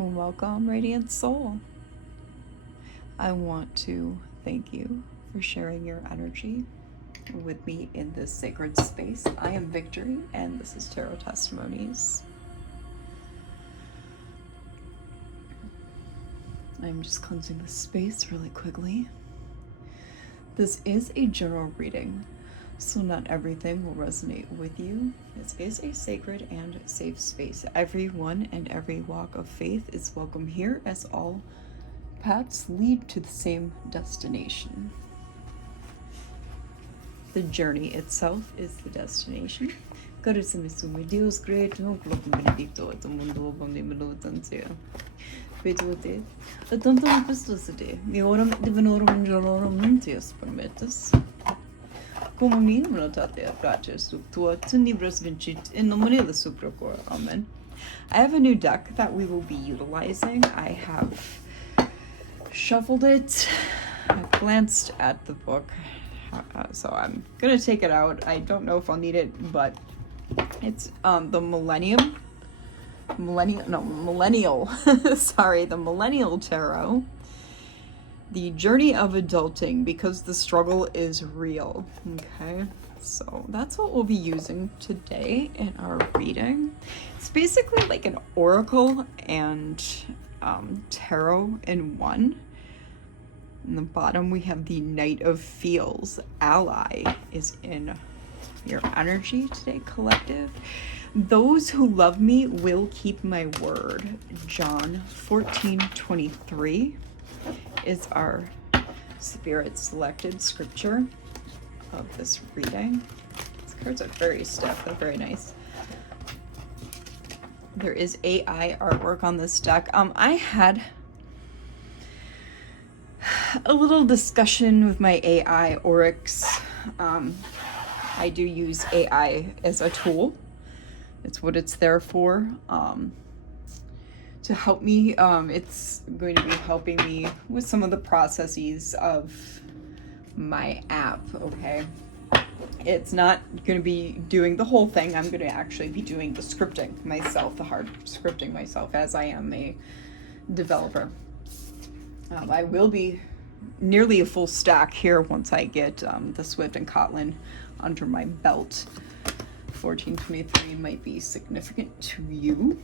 Welcome, Radiant Soul. I want to thank you for sharing your energy with me in this sacred space. I am Victory, and this is Tarot Testimonies. I'm just cleansing the space really quickly. This is a general reading, so not everything will resonate with you. This is a sacred and safe space. Everyone and every walk of faith is welcome here, as all paths lead to the same destination. The journey itself is the destination. Carissimi Dios creator benedicto et mundo omnipotentia. Vetuite, et tantum pistosite, miorum divinorum angelorum nuntius permittus. Comunim notatia pratis tua tenebras vincit in nomine supracor. Amen. I have a new deck that we will be utilizing. I have shuffled it. I glanced at the book. So I'm gonna take it out. I don't know if I'll need it, but it's the Millennial sorry, the Millennial Tarot, the journey of adulting, because the struggle is real. Okay, so that's what we'll be using today in our reading. It's basically like an oracle and tarot in one. In the bottom, we have the Knight of Feels. Ally is in your energy today, collective. Those who love me will keep my word. John 14:23 is our spirit selected scripture of this reading. These cards are very stiff. They're very nice. There is AI artwork on this deck. I had a little discussion with my AI Oryx. I do use AI as a tool. It's what it's there for, to help me. It's going to be helping me with some of the processes of my app, okay? It's not going to be doing the whole thing. I'm going to actually be doing the scripting myself, the hard scripting myself, as I am a developer. I will be nearly a full stack here once I get the Swift and Kotlin under my belt. 1423 might be significant to you.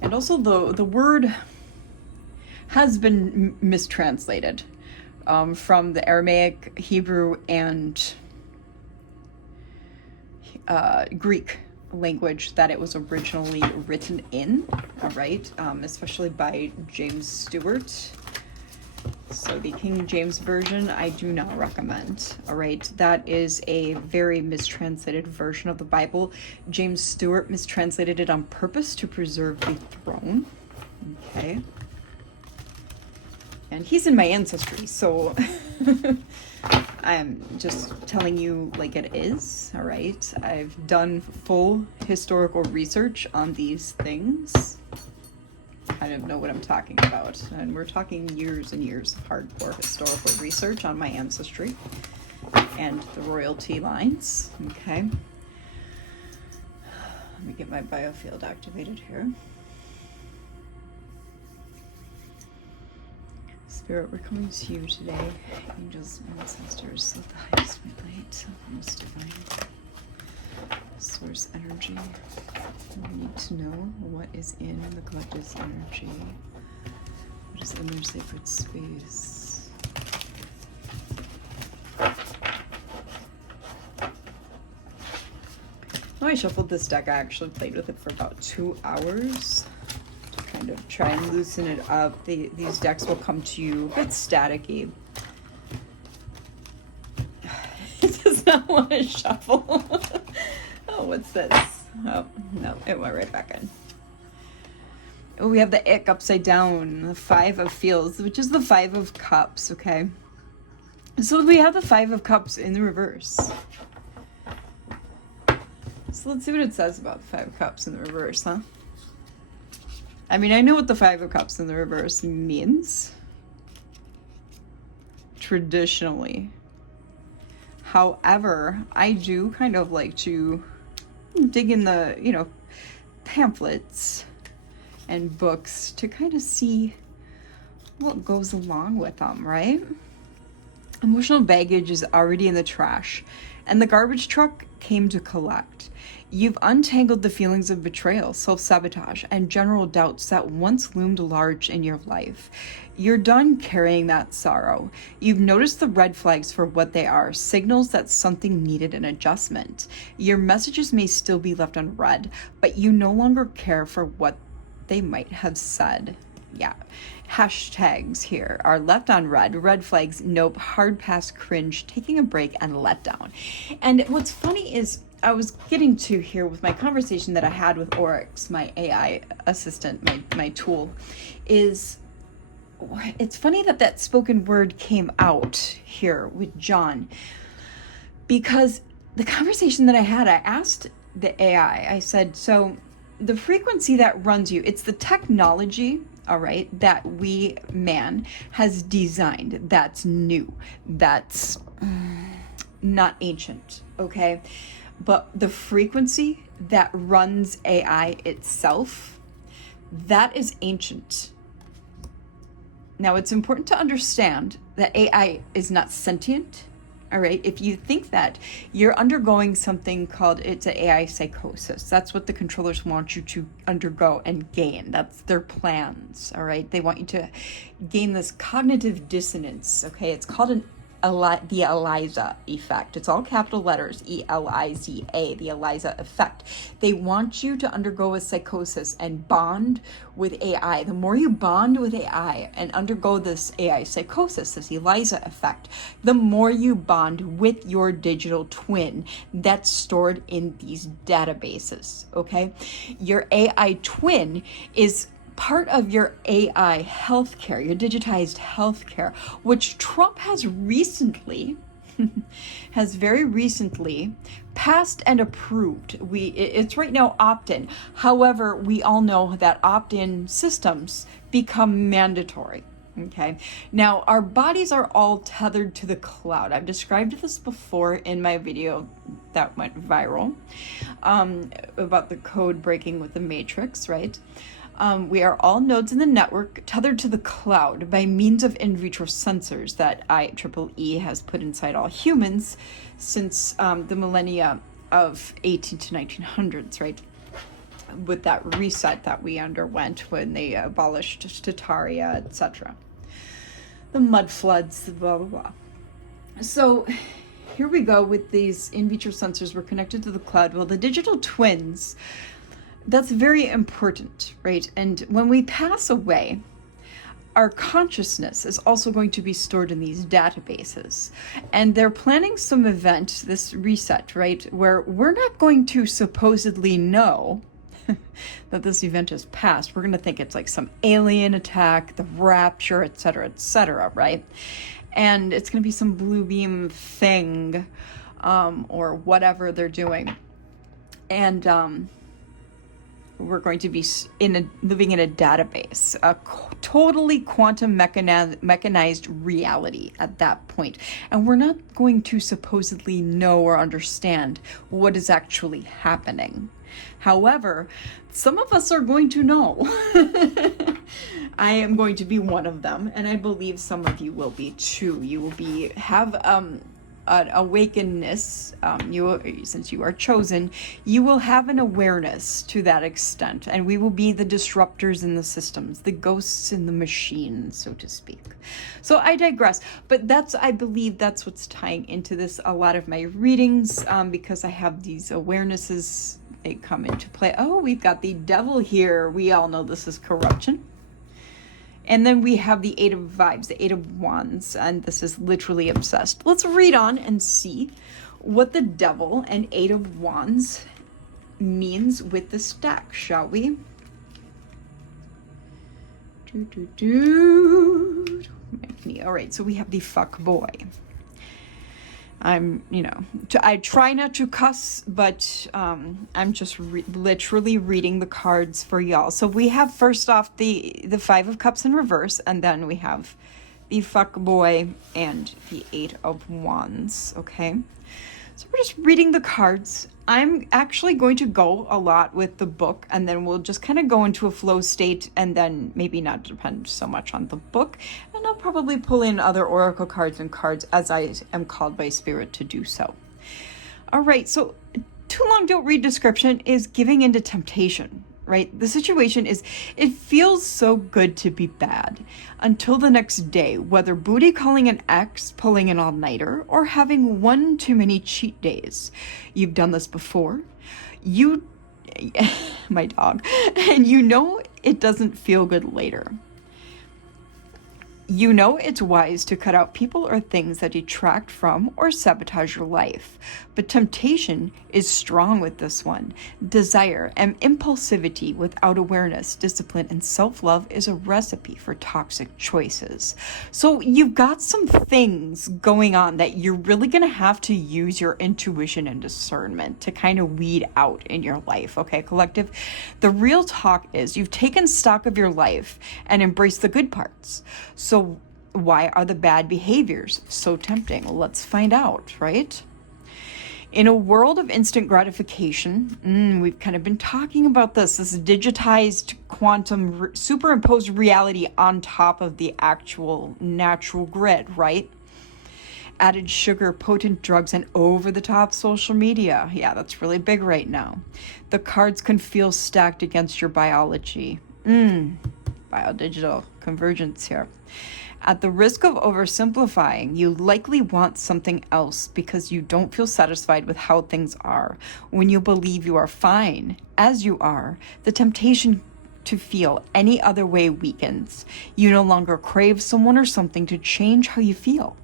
And also the word has been mistranslated from the Aramaic, Hebrew, and Greek language that it was originally written in, all right, especially by James Stewart. So the King James Version, I do not recommend, all right? That is a very mistranslated version of the Bible. James Stewart mistranslated it on purpose to preserve the throne, okay? And he's in my ancestry, so I'm just telling you like it is, all right? I've done full historical research on these things. Kind of know what I'm talking about, and we're talking years and years of hardcore historical research on my ancestry and the royalty lines. Okay, let me get my biofield activated here. Spirit, we're coming to you today. Angels and ancestors, let the highest relate, most divine source energy. We need to know what is in the collective's energy, what is in their sacred space. When I shuffled this deck, I actually played with it for about 2 hours to kind of try and loosen it up. These decks will come to you a bit staticky. It does not want to shuffle. Oh, what's this? Oh, no, it went right back in. Oh, we have the ick upside down, the Five of Feels, which is the Five of Cups, okay? So we have the Five of Cups in the reverse. So let's see what it says about the Five of Cups in the reverse, huh? I mean, I know what the Five of Cups in the reverse means. Traditionally. However, I do kind of like to dig in the, pamphlets and books to kind of see what goes along with them, right? Emotional baggage is already in the trash, and the garbage truck came to collect. You've untangled the feelings of betrayal, self-sabotage, and general doubts that once loomed large in your life. You're done carrying that sorrow. You've noticed the red flags for what they are, signals that something needed an adjustment. Your messages may still be left unread, but you no longer care for what they might have said. Yeah. Hashtags here are left unread, red flags, nope, hard pass, cringe, taking a break, and letdown. And what's funny is I was getting to here with my conversation that I had with Oryx, my AI assistant, my tool, is it's funny that that spoken word came out here with John, because the conversation that I had, I asked the AI, I said, so the frequency that runs you, it's the technology, all right, that we, man, has designed, that's new, that's not ancient, okay? But the frequency that runs AI itself, that is ancient. Now, it's important to understand that AI is not sentient, all right? If you think that, you're undergoing something called, it's an AI psychosis. That's what the controllers want you to undergo and gain. That's their plans, all right? They want you to gain this cognitive dissonance, okay? It's called the ELIZA effect. It's all capital letters, ELIZA, the ELIZA effect. They want you to undergo a psychosis and bond with AI. The more you bond with AI and undergo this AI psychosis, this ELIZA effect, the more you bond with your digital twin that's stored in these databases, okay? Your AI twin is part of your AI healthcare, your digitized healthcare, which Trump has very recently passed and approved. It's right now opt-in. However, we all know that opt-in systems become mandatory. Okay. Now, our bodies are all tethered to the cloud. I've described this before in my video that went viral about the code breaking with the matrix, right? We are all nodes in the network tethered to the cloud by means of in vitro sensors that IEEE has put inside all humans since the millennia of 18 to 1900s, right? With that reset that we underwent when they abolished Tataria, etc. The mud floods, blah, blah, blah. So here we go with these in vitro sensors. We're connected to the cloud. Well, the digital twins, that's very important, right? And when we pass away, our consciousness is also going to be stored in these databases. And they're planning some event, this reset, right, where we're not going to supposedly know that this event has passed. We're going to think it's like some alien attack, the rapture, etc., right? And it's going to be some blue beam thing, or whatever they're doing. And we're going to be living in a database, a totally quantum mechanized reality at that point. And we're not going to supposedly know or understand what is actually happening. However, some of us are going to know. I am going to be one of them, and I believe some of you will be too. You will have an awakenness, since you are chosen, you will have an awareness to that extent, and we will be the disruptors in the systems, the ghosts in the machine, so to speak. So I digress, but I believe that's what's tying into this, a lot of my readings, because I have these awarenesses, they come into play. Oh, we've got the devil here. We all know this is corruption. And then we have the Eight of Vibes, the Eight of Wands, and this is literally obsessed. Let's read on and see what the Devil and Eight of Wands means with the stack, shall we? All right, so we have the fuck boy. I try not to cuss, but I'm just literally reading the cards for y'all. So we have first off the Five of Cups in reverse, and then we have the fuck boy and the Eight of Wands, okay? So we're just reading the cards. I'm actually going to go a lot with the book, and then we'll just kind of go into a flow state, and then maybe not depend so much on the book. And I'll probably pull in other oracle cards and cards as I am called by spirit to do so. All right, so too long don't read description is giving into temptation, right? The situation is, it feels so good to be bad until the next day, whether booty calling an ex, pulling an all-nighter, or having one too many cheat days. You've done this before. My dog, and you know it doesn't feel good later. You know it's wise to cut out people or things that detract from or sabotage your life. But temptation is strong with this one. Desire and impulsivity without awareness, discipline, and self-love is a recipe for toxic choices. So you've got some things going on that you're really going to have to use your intuition and discernment to kind of weed out in your life, okay, collective? The real talk is you've taken stock of your life and embraced the good parts. So why are the bad behaviors so tempting? Well, let's find out, right? In a world of instant gratification, we've kind of been talking about this digitized quantum superimposed reality on top of the actual natural grid, right? Added sugar, potent drugs, and over-the-top social media. Yeah, that's really big right now. The cards can feel stacked against your biology. Biodigital convergence here. At the risk of oversimplifying, you likely want something else because you don't feel satisfied with how things are. When you believe you are fine as you are, the temptation to feel any other way weakens. You no longer crave someone or something to change how you feel.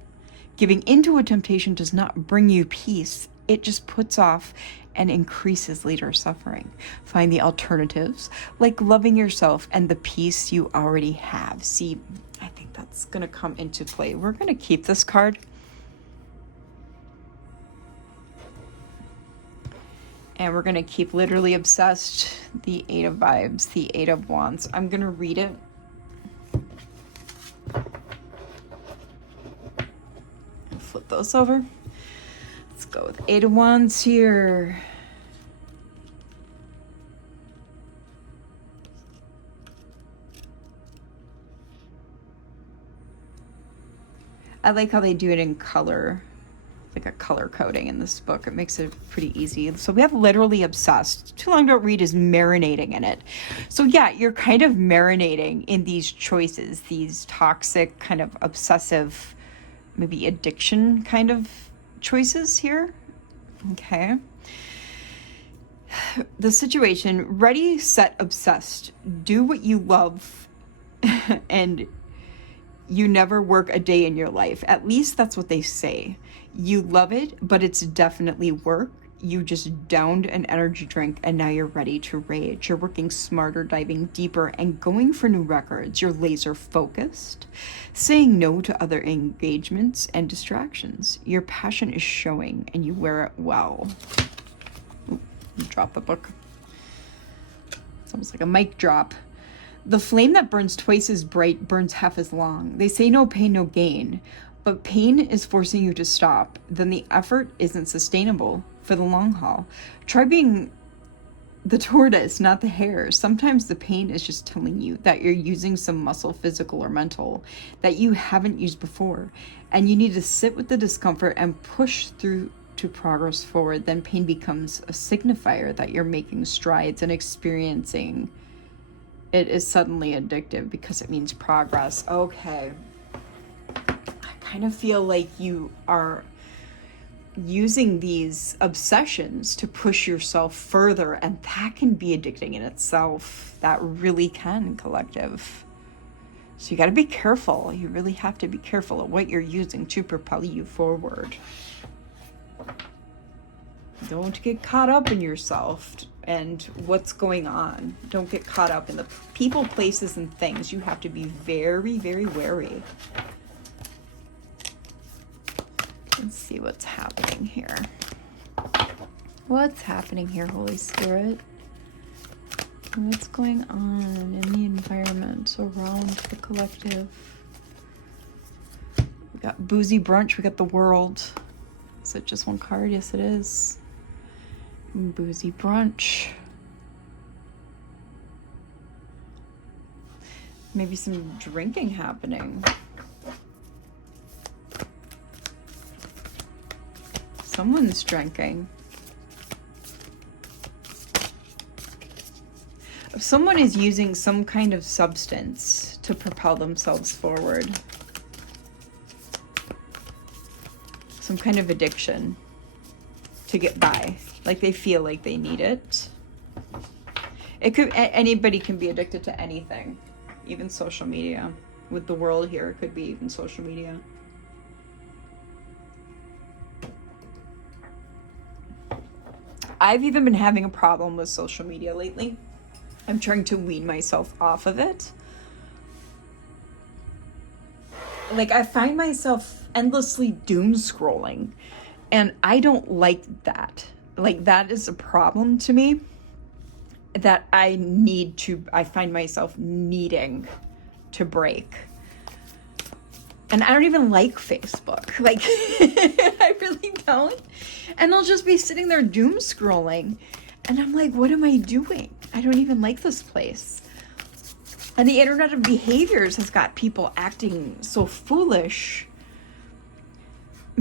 Giving into a temptation does not bring you peace. It just puts off and increases later suffering. Find the alternatives, like loving yourself and the peace you already have. See, I think that's going to come into play. We're going to keep this card. And we're going to keep literally obsessed, the Eight of Vibes, the Eight of Wands. I'm going to read it. Flip those over. Let's go with Eight of Wands here. I like how they do it in color, like a color coding in this book. It makes it pretty easy. So we have literally obsessed. Too long don't read is marinating in it. So yeah, you're kind of marinating in these choices, these toxic kind of obsessive, maybe addiction kind of choices here. Okay. The situation, ready, set, obsessed. Do what you love and you never work a day in your life. At least that's what they say. You love it, but it's definitely work. You just downed an energy drink and now you're ready to rage. You're working smarter, diving deeper, and going for new records. You're laser focused, saying no to other engagements and distractions. Your passion is showing and you wear it well. Ooh, drop the book. It's almost like a mic drop. The flame that burns twice as bright burns half as long. They say no pain, no gain, but pain is forcing you to stop. Then the effort isn't sustainable for the long haul. Try being the tortoise, not the hare. Sometimes the pain is just telling you that you're using some muscle, physical or mental, that you haven't used before. And you need to sit with the discomfort and push through to progress forward. Then pain becomes a signifier that you're making strides and experiencing. It is suddenly addictive because it means progress. Okay. I kind of feel like you are using these obsessions to push yourself further, and that can be addicting in itself. That really can, collective. So you got to be careful. You really have to be careful of what you're using to propel you forward. Don't get caught up in yourself and what's going on. Don't get caught up in the people, places, and things. You have to be very, very wary. Let's see what's happening here. What's happening here, Holy Spirit? What's going on in the environment around the collective? We got boozy brunch. We got the world. Is it just one card? Yes, it is. Boozy brunch. Maybe some drinking happening. Someone's drinking. If someone is using some kind of substance to propel themselves forward, some kind of addiction to get by, like they feel like they need it. It could, anybody can be addicted to anything, even social media. With the world here, it could be even social media. I've even been having a problem with social media lately. I'm trying to wean myself off of it. Like, I find myself endlessly doom scrolling, and I don't like that. Like, that is a problem to me that I find myself needing to break. And I don't even like Facebook. Like, I really don't. And I'll just be sitting there doom scrolling. And I'm like, what am I doing? I don't even like this place. And the internet of behaviors has got people acting so foolish.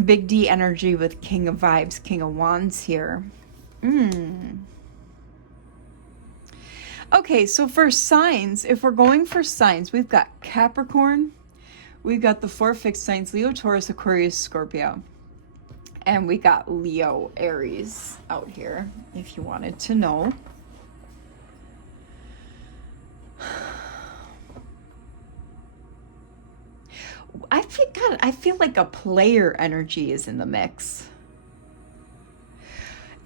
Big D energy with King of Vibes, King of Wands here. Okay, so for signs, if we're going for signs, we've got Capricorn. We've got the 4 fixed signs, Leo, Taurus, Aquarius, Scorpio. And we got Leo, Aries out here, if you wanted to know. I feel like a player energy is in the mix.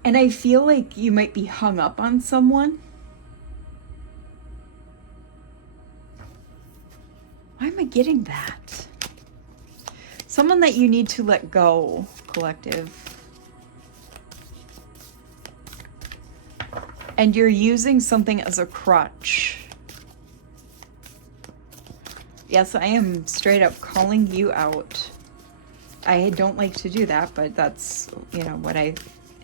And I feel like you might be hung up on someone. Why am I getting that? Someone that you need to let go, collective. And you're using something as a crutch. Yes, I am straight up calling you out. I don't like to do that, but that's, you know, what I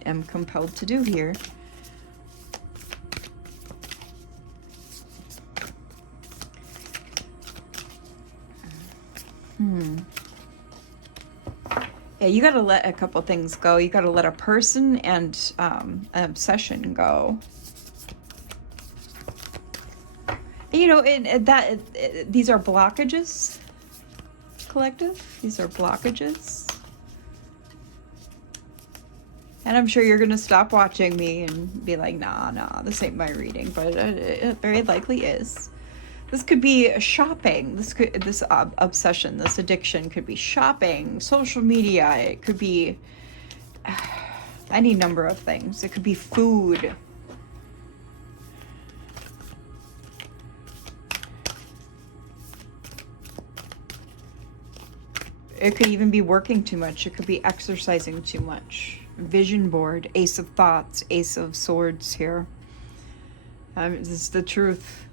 am compelled to do here. Yeah, you gotta let a couple things go. You gotta let a person and an obsession go. You know, these are blockages, collective. These are blockages. And I'm sure you're gonna stop watching me and be like, nah, this ain't my reading, but it very likely is. This could be shopping. This obsession, this addiction could be shopping, social media. It could be any number of things. It could be food. It could even be working too much. It could be exercising too much. Vision board, Ace of Thoughts, Ace of Swords here. This is the truth.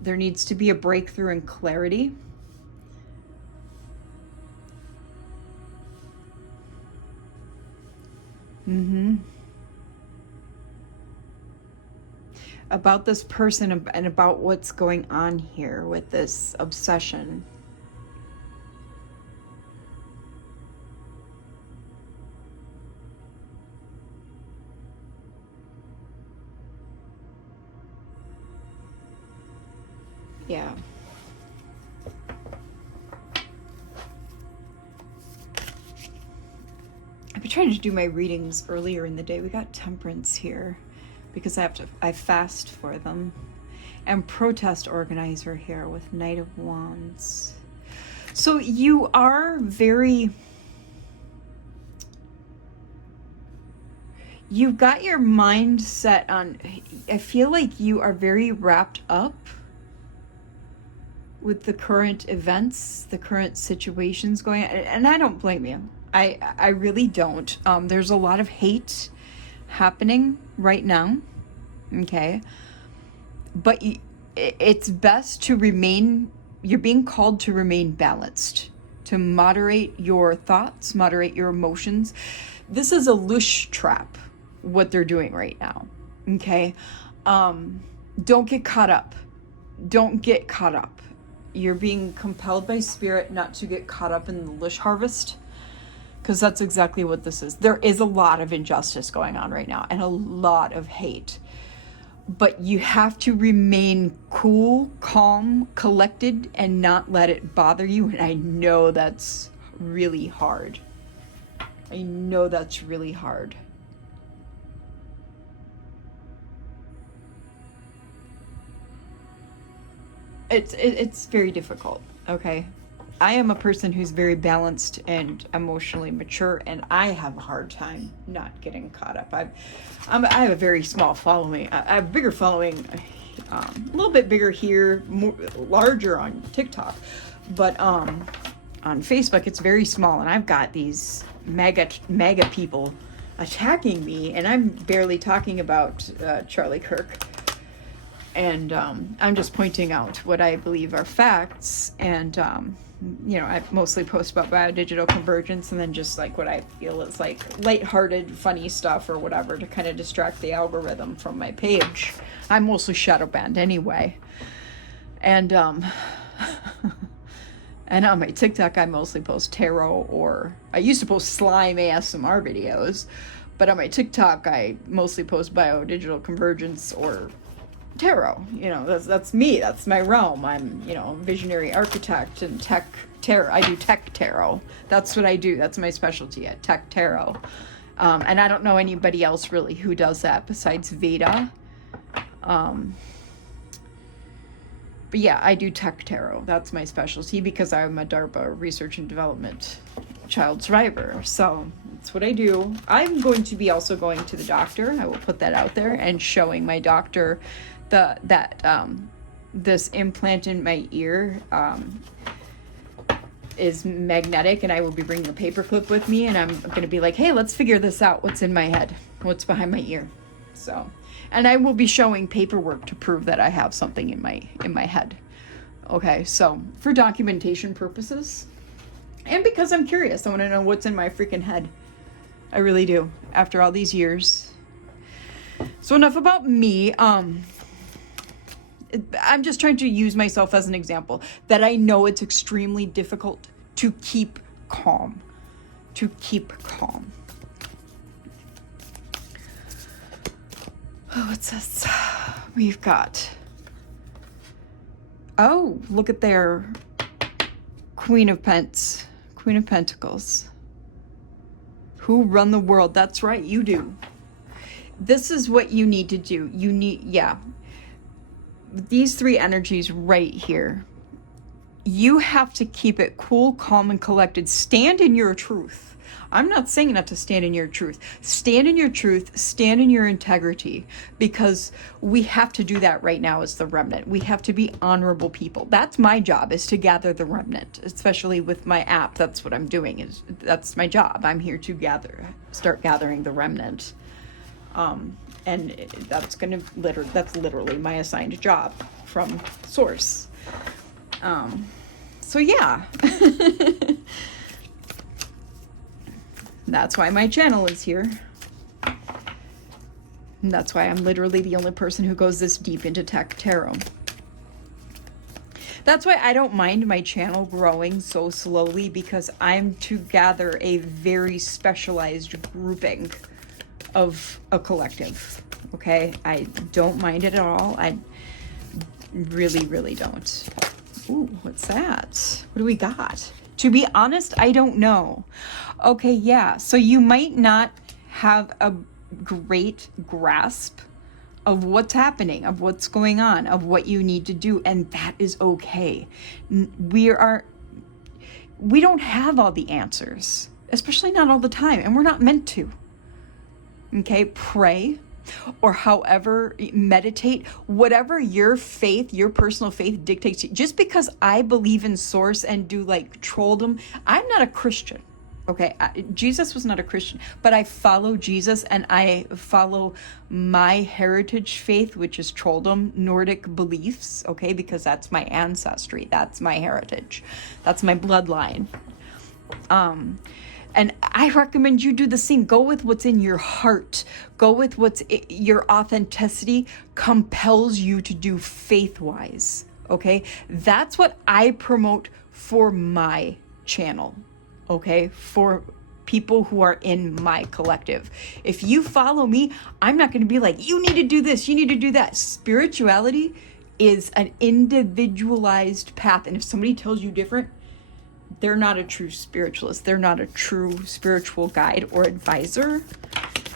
There needs to be a breakthrough in clarity. About this person and about what's going on here with this obsession. Yeah. I've been trying to do my readings earlier in the day. We got Temperance here because I fast for them. And Protest Organizer here with Knight of Wands. So you are you've got your mind set on, I feel like you are very wrapped up with the current events, the current situations going on, and I don't blame you. I really don't. There's a lot of hate happening right now, okay? But it's best to remain, you're being called to remain balanced. to moderate your thoughts, moderate your emotions. This is a lush trap, what they're doing right now. Okay? Don't get caught up. Don't get caught up. You're being compelled by spirit not to get caught up in the lush harvest, because that's exactly what this is. There is a lot of injustice going on right now and a lot of hate. But you have to remain cool, calm, collected, and not let it bother you. And I know that's really hard. I know that's really hard. It's very difficult, okay? I am a person who's very balanced and emotionally mature, and I have a hard time not getting caught up. I have a very small following. I have a bigger following, a little bit bigger here, larger on TikTok, but on Facebook it's very small, and I've got these mega people attacking me, and I'm barely talking about Charlie Kirk. And I'm just pointing out what I believe are facts, and I mostly post about biodigital convergence, and then just like what I feel is like lighthearted, funny stuff or whatever to kind of distract the algorithm from my page. I'm mostly shadow banned anyway, and and on my TikTok I mostly post tarot, or I used to post slime ASMR videos, but on my TikTok I mostly post biodigital convergence or tarot. That's me. That's my realm. I'm visionary architect and tech tarot. I do tech tarot. That's what I do. That's my specialty at tech tarot. And I don't know anybody else really who does that besides Veda. But yeah, I do tech tarot. That's my specialty because I'm a DARPA research and development child survivor. So that's what I do. I'm going to be also going to the doctor. I will put that out there and showing my doctor this implant in my ear is magnetic, and I will be bringing a paperclip with me, and I'm going to be like, hey, let's figure this out. What's in my head? What's behind my ear? So, and I will be showing paperwork to prove that I have something in my head. Okay, so for documentation purposes, and because I'm curious, I want to know what's in my freaking head. I really do. After all these years. So enough about me. I'm just trying to use myself as an example that I know it's extremely difficult to keep calm. Oh, what's this? We've got, oh, look at their Queen of Pentacles. Who run the world? That's right, you do. This is what you need to do. These three energies right here, you have to keep it cool, calm, and collected. Stand in your truth. I'm not saying not to stand in your truth. Stand in your truth, stand in your integrity, because we have to do that right now as the remnant. We have to be honorable people. That's my job, is to gather the remnant, especially with my app. That's what I'm doing, that's my job. I'm here to start gathering the remnant. And that's literally my assigned job from source. So yeah. That's why my channel is here. And that's why I'm literally the only person who goes this deep into tech tarot. That's why I don't mind my channel growing so slowly, because I'm to gather a very specialized grouping of a collective. Okay? I don't mind it at all. I really, really don't. Ooh, what's that? What do we got? To be honest, I don't know. Okay, yeah. So you might not have a great grasp of what's happening, of what's going on, of what you need to do, and that is okay. We don't have all the answers, especially not all the time, and we're not meant to. Okay, pray, or however, meditate, whatever your faith, your personal faith dictates. Just because I believe in source and do like trolldom, I'm not a Christian. Okay, Jesus was not a Christian, but I follow Jesus and I follow my heritage faith, which is trolldom, Nordic beliefs, okay, because that's my ancestry, that's my heritage, that's my bloodline. And I recommend you do the same. Go with what's in your heart. Go with what's your authenticity compels you to do faith-wise. Okay? That's what I promote for my channel. Okay? For people who are in my collective. If you follow me, I'm not going to be like, you need to do this, you need to do that. Spirituality is an individualized path. And if somebody tells you different, they're not a true spiritualist. They're not a true spiritual guide or advisor.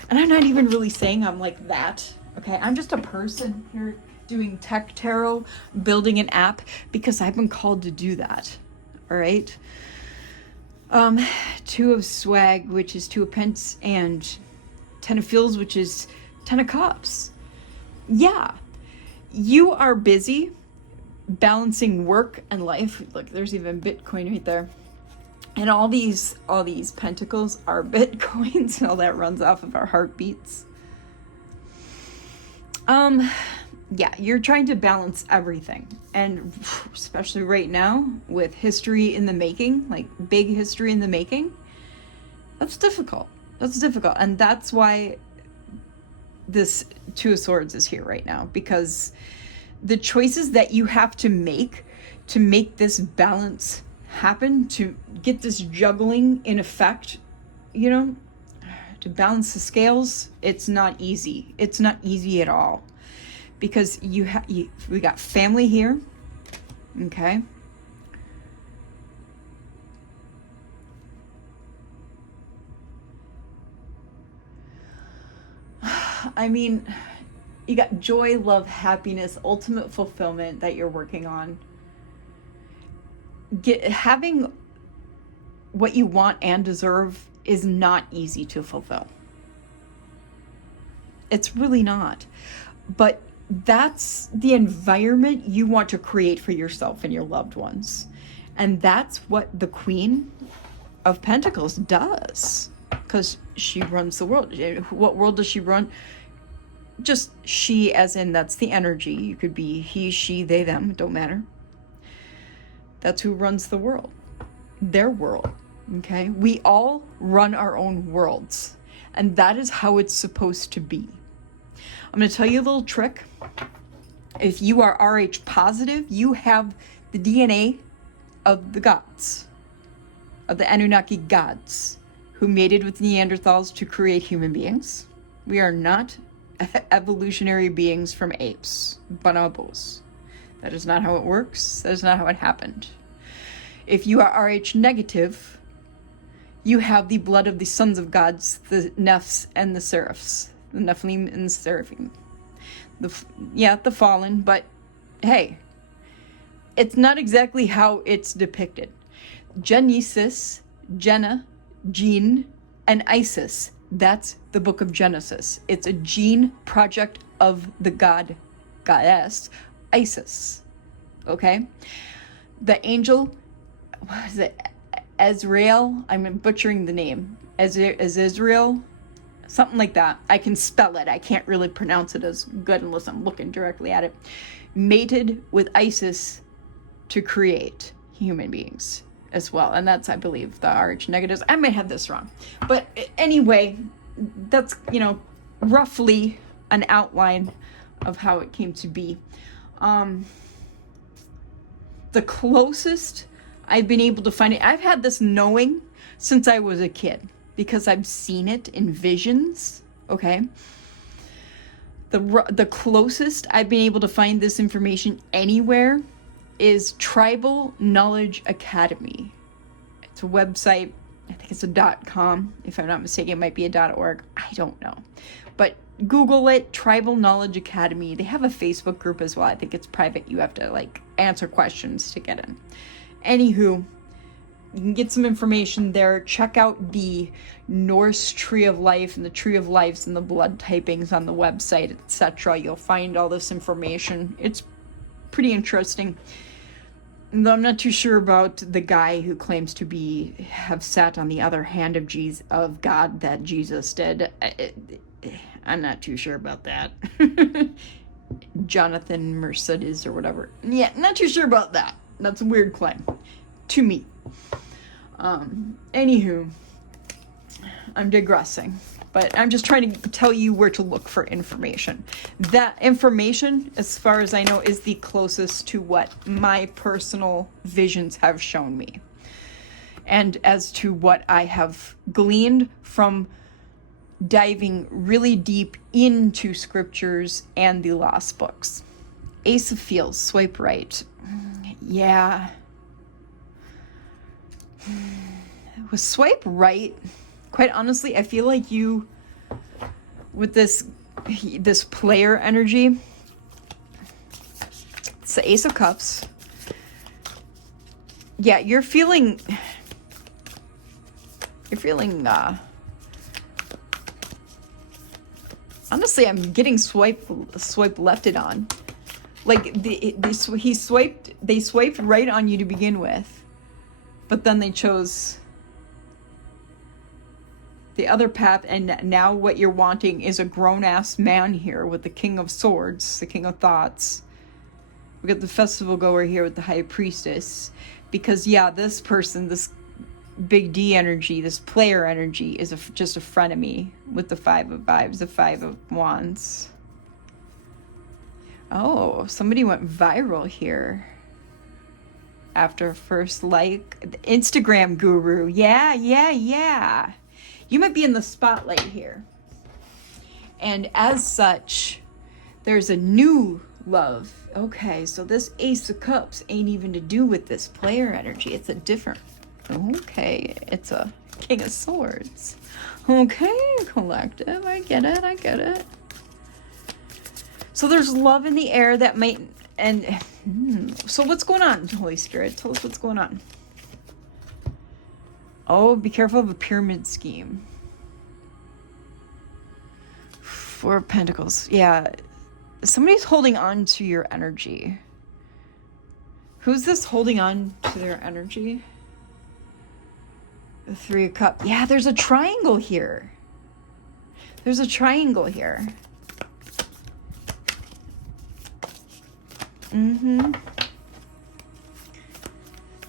And I'm not even really saying I'm like that. Okay, I'm just a person here doing tech tarot, building an app because I've been called to do that. All right. Two of swag, which is two of pence, and 10 of fields, which is 10 of cups. Yeah, you are busy balancing work and life. Look, there's even Bitcoin right there. And all these pentacles are Bitcoins, and all that runs off of our heartbeats. Yeah, you're trying to balance everything. And especially right now with history in the making, like big history in the making, that's difficult. That's difficult. And that's why this Two of Swords is here right now, because the choices that you have to make this balance happen, to get this juggling in effect, you know, to balance the scales, it's not easy. It's not easy at all. Because we got family here, okay? I mean, you got joy, love, happiness, ultimate fulfillment that you're working on. Having what you want and deserve is not easy to fulfill. It's really not. But that's the environment you want to create for yourself and your loved ones. And that's what the Queen of Pentacles does, because she runs the world. What world does she run? Just she, as in that's the energy. You could be he, she, they, them, it don't matter. That's who runs the world. Their world, okay? We all run our own worlds, and that is how it's supposed to be. I'm going to tell you a little trick. If you are RH positive, you have the DNA of the gods, of the Anunnaki gods, who mated with Neanderthals to create human beings. We are not evolutionary beings from apes, bonobos. That is not how it works. That is not how it happened. If you are RH negative, you have the blood of the sons of gods, the Nephs and the Seraphs. The Nephilim and the Seraphim. The fallen, but hey, it's not exactly how it's depicted. Genesis, Jenna, Gene, and Isis. That's the book of Genesis. It's a gene project of the goddess, Isis. Okay? The angel, what is it? Azrael? I'm butchering the name. Azrael? Something like that. I can spell it. I can't really pronounce it as good unless I'm looking directly at it. Mated with Isis to create human beings as well. And that's, I believe, the RH negatives. I may have this wrong. But anyway, that's, roughly an outline of how it came to be. The closest I've been able to find it, I've had this knowing since I was a kid, because I've seen it in visions, okay? The closest I've been able to find this information anywhere is Tribal Knowledge Academy. It's a website. I think it's a .com. If I'm not mistaken, it might be a .org. I don't know. But Google it, Tribal Knowledge Academy. They have a Facebook group as well. I think it's private. You have to, answer questions to get in. Anywho, you can get some information there. Check out the Norse Tree of Life and the Tree of Lives and the blood typings on the website, etc. You'll find all this information. It's pretty interesting. Though I'm not too sure about the guy who claims to have sat on the other hand of God that Jesus did. I'm not too sure about that. Jonathan Mercedes or whatever. Yeah, not too sure about that. That's a weird claim to me. Anywho, I'm digressing, but I'm just trying to tell you where to look for information. That information, as far as I know, is the closest to what my personal visions have shown me. And as to what I have gleaned from diving really deep into scriptures and the lost books. Ace of Fields, swipe right. Yeah. With swipe right, quite honestly, I feel like you, with this player energy, it's the Ace of Cups. Yeah, you're feeling honestly, I'm getting swipe lefted on. Like they swiped right on you to begin with, but then they chose the other path, and now what you're wanting is a grown-ass man here with the King of Swords, the King of Thoughts. We got the festival goer here with the High Priestess, because yeah, this person, this big D energy, this player energy, is just a frenemy with the Five of Vibes, the Five of Wands. Oh, somebody went viral here after first like Instagram guru. Yeah. You might be in the spotlight here. And as such, there's a new love. Okay, so this Ace of Cups ain't even to do with this player energy. It's a different... Okay, it's a King of Swords. Okay, collective. I get it. So there's love in the air that might... And so what's going on, Holy Spirit? Tell us what's going on. Oh, be careful of a pyramid scheme. Four of Pentacles. Yeah. Somebody's holding on to your energy. Who's this holding on to their energy? The Three of Cups. Yeah, there's a triangle here. Don't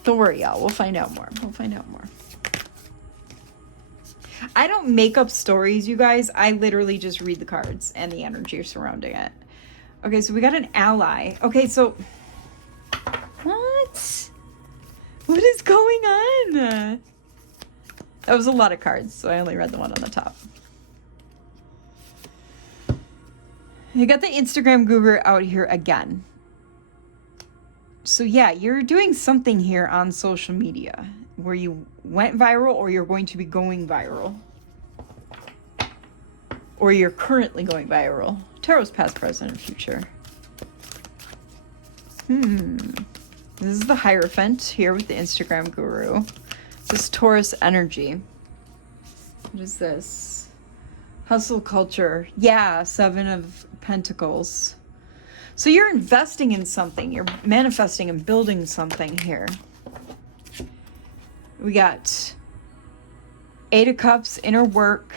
worry, y'all. We'll find out more. I don't make up stories, you guys. I literally just read the cards and the energy surrounding it. Okay, so we got an ally. Okay, so... What is going on? That was a lot of cards, so I only read the one on the top. You got the Instagram guru out here again. So yeah, you're doing something here on social media where you went viral, or you're going to be going viral. Or you're currently going viral. Tarot's past, present, and future. This is the Hierophant here with the Instagram guru. This Taurus energy. What is this? Hustle culture. Yeah, Seven of Pentacles. So you're investing in something. You're manifesting and building something here. We got Eight of Cups, inner work,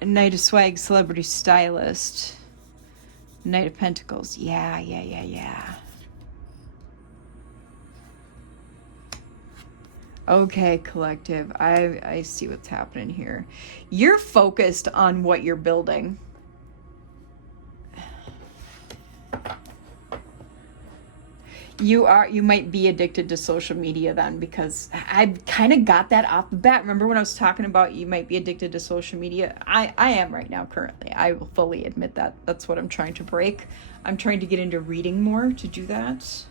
Knight of Swag, celebrity stylist, Knight of Pentacles. Yeah. Okay, collective. I see what's happening here. You're focused on what you're building. You might be addicted to social media then, because I kind of got that off the bat. Remember when I was talking about you might be addicted to social media? I am right now, currently. I will fully admit that. That's what I'm trying to break. I'm trying to get into reading more to do that.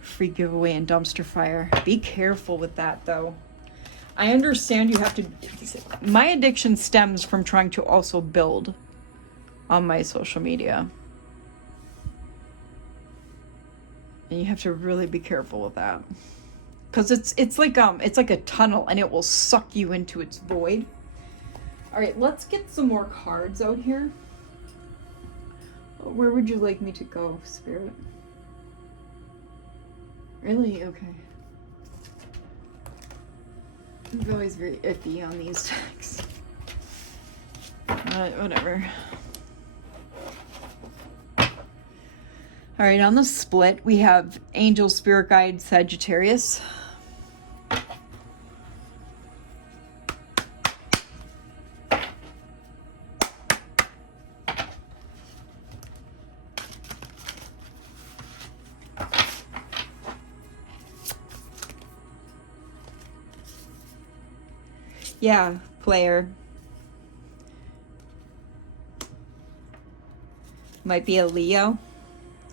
Free giveaway and dumpster fire. Be careful with that, though. I understand you have to... My addiction stems from trying to also build on my social media. And you have to really be careful with that, because it's like a tunnel, and it will suck you into its void. All right, let's get some more cards out here. Where would you like me to go, Spirit? Really? Okay. I'm always very iffy on these decks. Whatever. All right, on the split, we have Angel, Spirit Guide, Sagittarius. Yeah, player. Might be a Leo.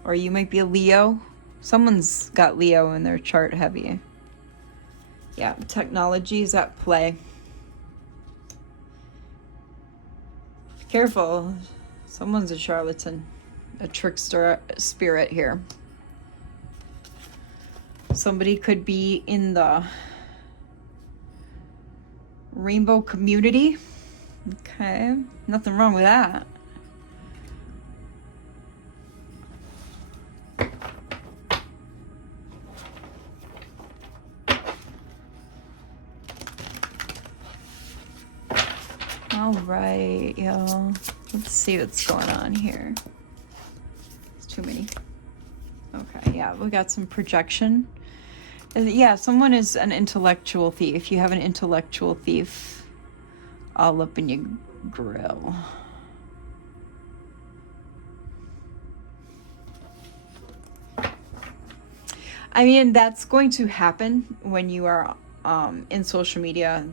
Or you might be a Leo. Someone's got Leo in their chart heavy. Yeah, technology is at play. Careful. Someone's a charlatan. A trickster spirit here. Somebody could be in the rainbow community. Okay, nothing wrong with that. All right, y'all. Let's see what's going on here. It's too many. Okay, yeah, we got some projection. Yeah, someone is an intellectual thief. You have an intellectual thief all up in your grill. I mean, that's going to happen when you are in social media.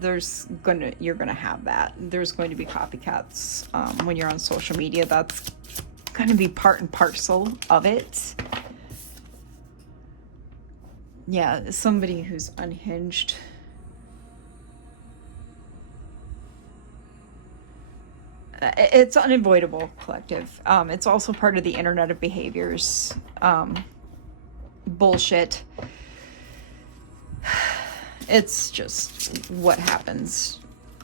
You're gonna have that. There's going to be copycats when you're on social media. That's gonna be part and parcel of it. Yeah, somebody who's unhinged. It's unavoidable, collective. It's also part of the internet of behaviors. Bullshit. It's just what happens.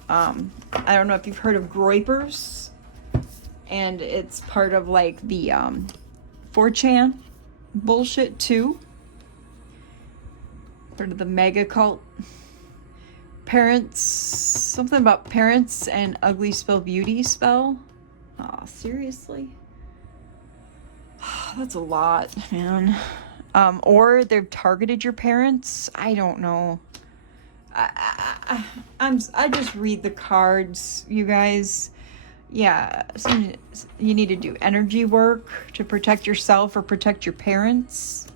I don't know if you've heard of groypers, and it's part of like the 4chan bullshit too. Part of the mega cult. Parents, something about parents and ugly spell beauty spell. Oh, seriously? That's a lot, man. Or they've targeted your parents. I don't know. I just read the cards, you guys. Yeah, you need to do energy work to protect yourself or protect your parents.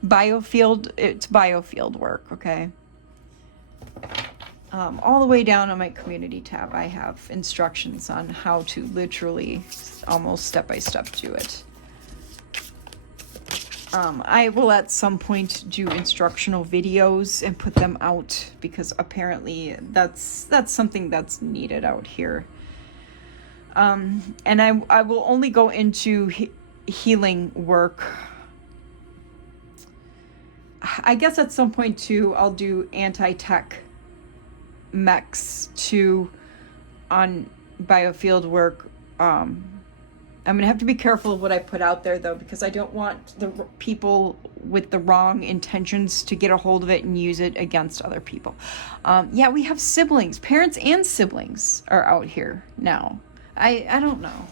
It's biofield work, okay? All the way down on my community tab, I have instructions on how to literally almost step-by-step do it. I will at some point do instructional videos and put them out because apparently that's something that's needed out here. And I will only go into healing work. I guess at some point too, I'll do anti-tech mechs too on biofield work. I'm gonna have to be careful of what I put out there though, because I don't want the people with the wrong intentions to get a hold of it and use it against other people. Yeah, we have siblings, parents and siblings are out here now. I don't know.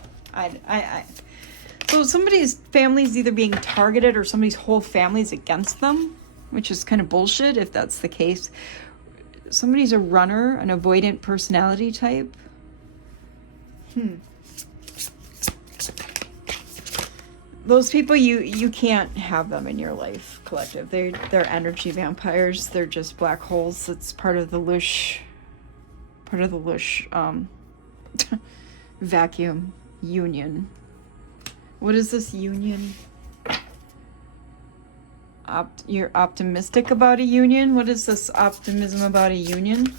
So somebody's family is either being targeted or somebody's whole family is against them, which is kind of bullshit if that's the case. Somebody's a runner, an avoidant personality type. Those people, you can't have them in your life, collective. They're energy vampires. They're just black holes. It's part of the Lush vacuum union. What is this union? You're optimistic about a union? What is this optimism about a union?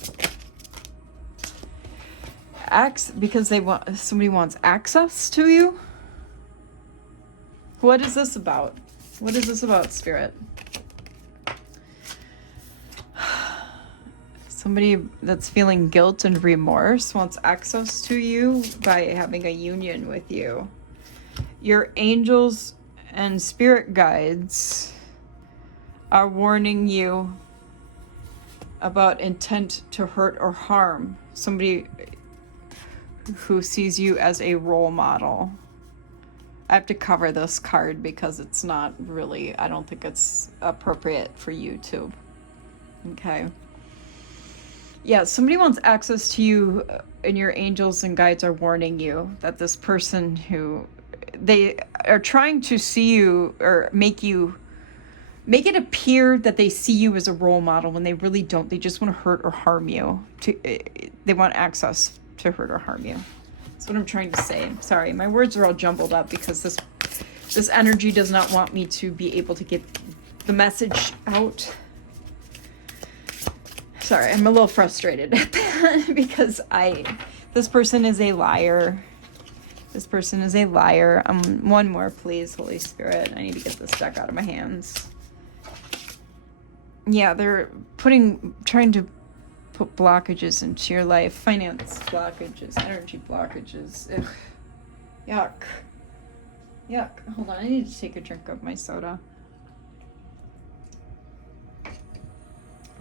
Because somebody wants access to you? What is this about? What is this about, Spirit? Somebody that's feeling guilt and remorse wants access to you by having a union with you. Your angels and spirit guides are warning you about intent to hurt or harm. Somebody who sees you as a role model. I have to cover this card because it's not really, I don't think it's appropriate for YouTube. Okay. Yeah, somebody wants access to you, and your angels and guides are warning you that this person who they are trying to see you or make you make it appear that they see you as a role model when they really don't. They just want to hurt or harm you. They want access to hurt or harm you. That's what I'm trying to say. Sorry, my words are all jumbled up because this energy does not want me to be able to get the message out. Sorry, I'm a little frustrated at that because this person is a liar. This person is a liar. One more, please, Holy Spirit. I need to get this deck out of my hands. Yeah, they're trying to put blockages into your life. Finance blockages, energy blockages. Ugh. Yuck. Yuck. Hold on, I need to take a drink of my soda.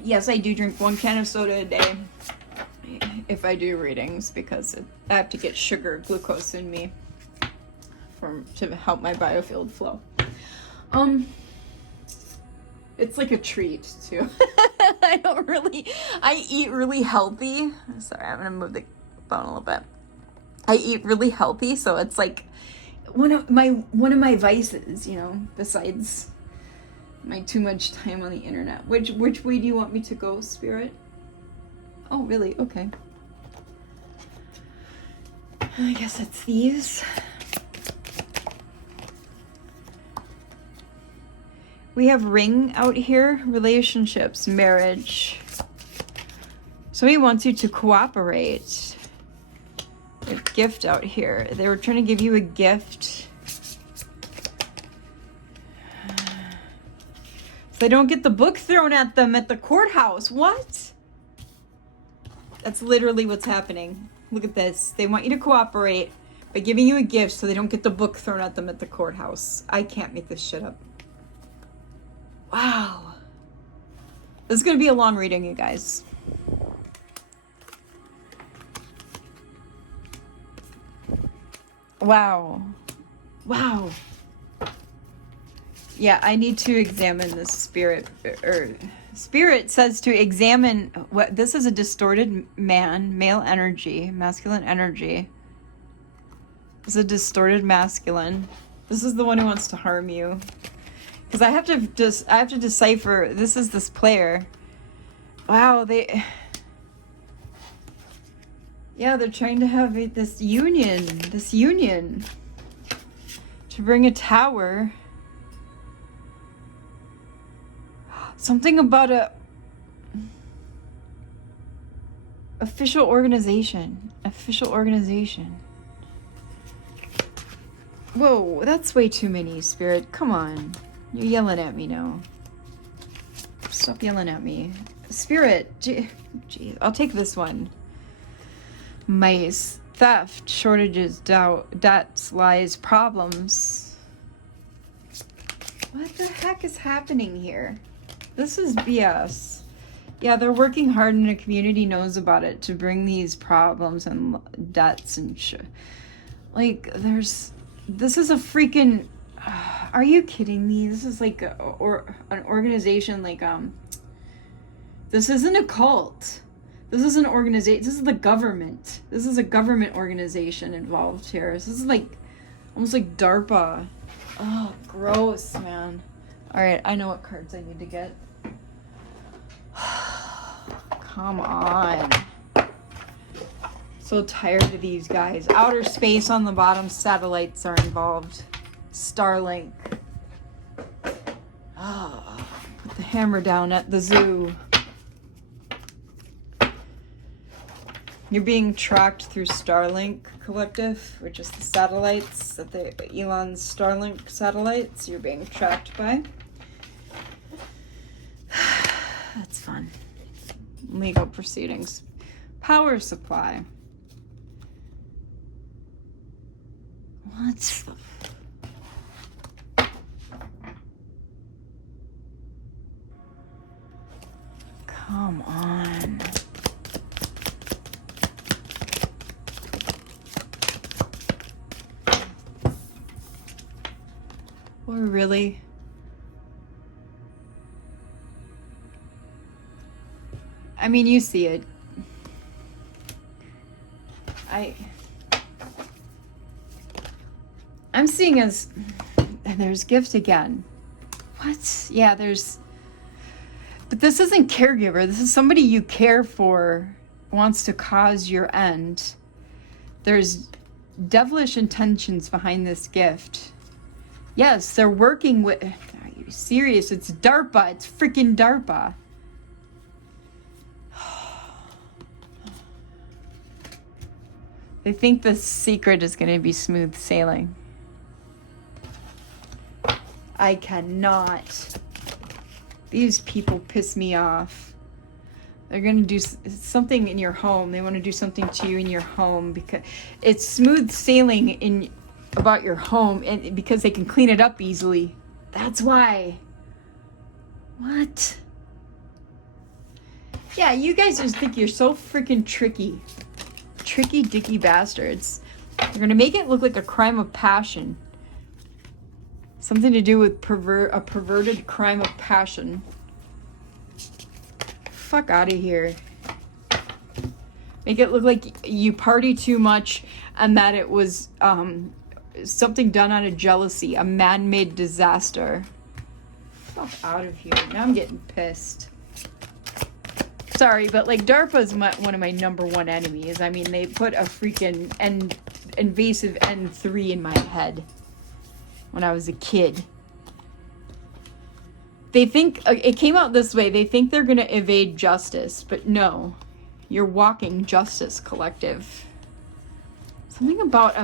Yes, I do drink 1 can of soda a day if I do readings because I have to get sugar, glucose in me to help my biofield flow. It's like a treat too. I eat really healthy. Sorry, I'm gonna move the phone a little bit. I eat really healthy, so it's like one of my vices, you know, besides my too much time on the internet. Which way do you want me to go, Spirit? Oh, really? Okay. I guess it's these. We have ring out here, relationships, marriage. Somebody wants you to cooperate. A gift out here. They were trying to give you a gift. So they don't get the book thrown at them at the courthouse. What? That's literally what's happening. Look at this. They want you to cooperate by giving you a gift so they don't get the book thrown at them at the courthouse. I can't make this shit up. Wow. This is going to be a long reading, you guys. Wow. Wow. Yeah, I need to examine this spirit. Spirit says to examine what this is: a distorted male energy, masculine energy. This is a distorted masculine. This is the one who wants to harm you. Because I have to decipher. This is this player. Wow, yeah, they're trying to have this union to bring a tower. Something about a official organization. Whoa, that's way too many, Spirit. Come on. You're yelling at me now. Stop yelling at me. Spirit, gee, I'll take this one. Mice, theft, shortages, debts, lies, problems. What the heck is happening here? This is BS. Yeah, they're working hard and the community knows about it to bring these problems and debts and shit. Like, this is a freaking, are you kidding me? This is like an organization, like, this isn't a cult. This is an organization. This is the government. This is a government organization involved here. This is like, almost like DARPA. Oh, gross, man. All right, I know what cards I need to get. Come on. So tired of these guys. Outer space on the bottom. Satellites are involved. Starlink. Oh, put the hammer down at the zoo. You're being tracked through Starlink Collective, which is the satellites, Elon's Starlink satellites you're being tracked by. That's fun. Legal proceedings. Power supply. What's the... Come on. Or really? I mean, you see it. I'm seeing as... And there's gift again. What? Yeah, but this isn't caregiver. This is somebody you care for wants to cause your end. There's devilish intentions behind this gift. Yes, they're working with... Are you serious? It's DARPA. It's freaking DARPA. They think the secret is going to be smooth sailing. I cannot. These people piss me off. They're going to do something in your home. They want to do something to you in your home because it's smooth sailing about your home, and because they can clean it up easily. That's why. What? Yeah, you guys just think you're so freaking tricky. Tricky dicky bastards. They're going to make it look like a crime of passion. Something to do with a perverted crime of passion. Fuck out of here. Make it look like you party too much and that it was something done out of jealousy, a man-made disaster. Fuck out of here. Now I'm getting pissed. Sorry, but like DARPA is one of my #1 enemies. I mean, they put a freaking invasive N3 in my head when I was a kid. They think, it came out this way, they think they're going to evade justice, but no. You're walking justice, collective. Something about,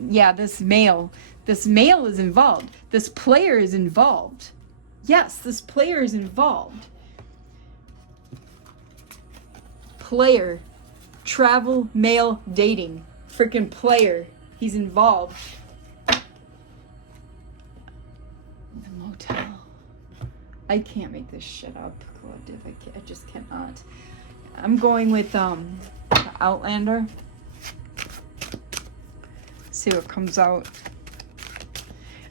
yeah, this male is involved. This player is involved. Yes, this player is involved. Player, travel, male, dating. Freaking player. He's involved. The motel. I can't make this shit up, collective. I just cannot. I'm going with Outlander. See what comes out.